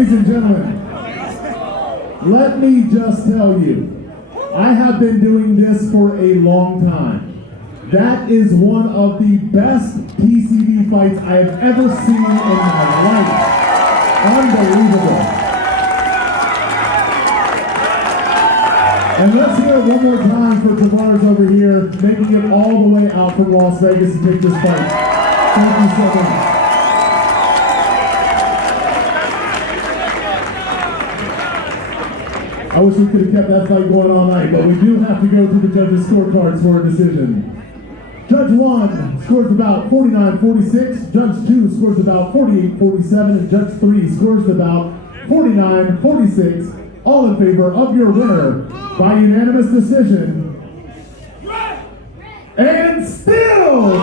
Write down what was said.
Ladies and gentlemen, let me just tell you, I have been doing this for a long time. That is one of the best PCB fights I have ever seen in my life. Unbelievable. And let's hear it one more time for Tavares over here, making it all the way out from Las Vegas to take this fight. Thank you so much. I wish we could have kept that fight going all night, but we do have to go through the judges' scorecards for a decision. Judge 1 scores about 49-46, Judge 2 scores about 48-47, and Judge 3 scores about 49-46, all in favor of your winner by unanimous decision. And still,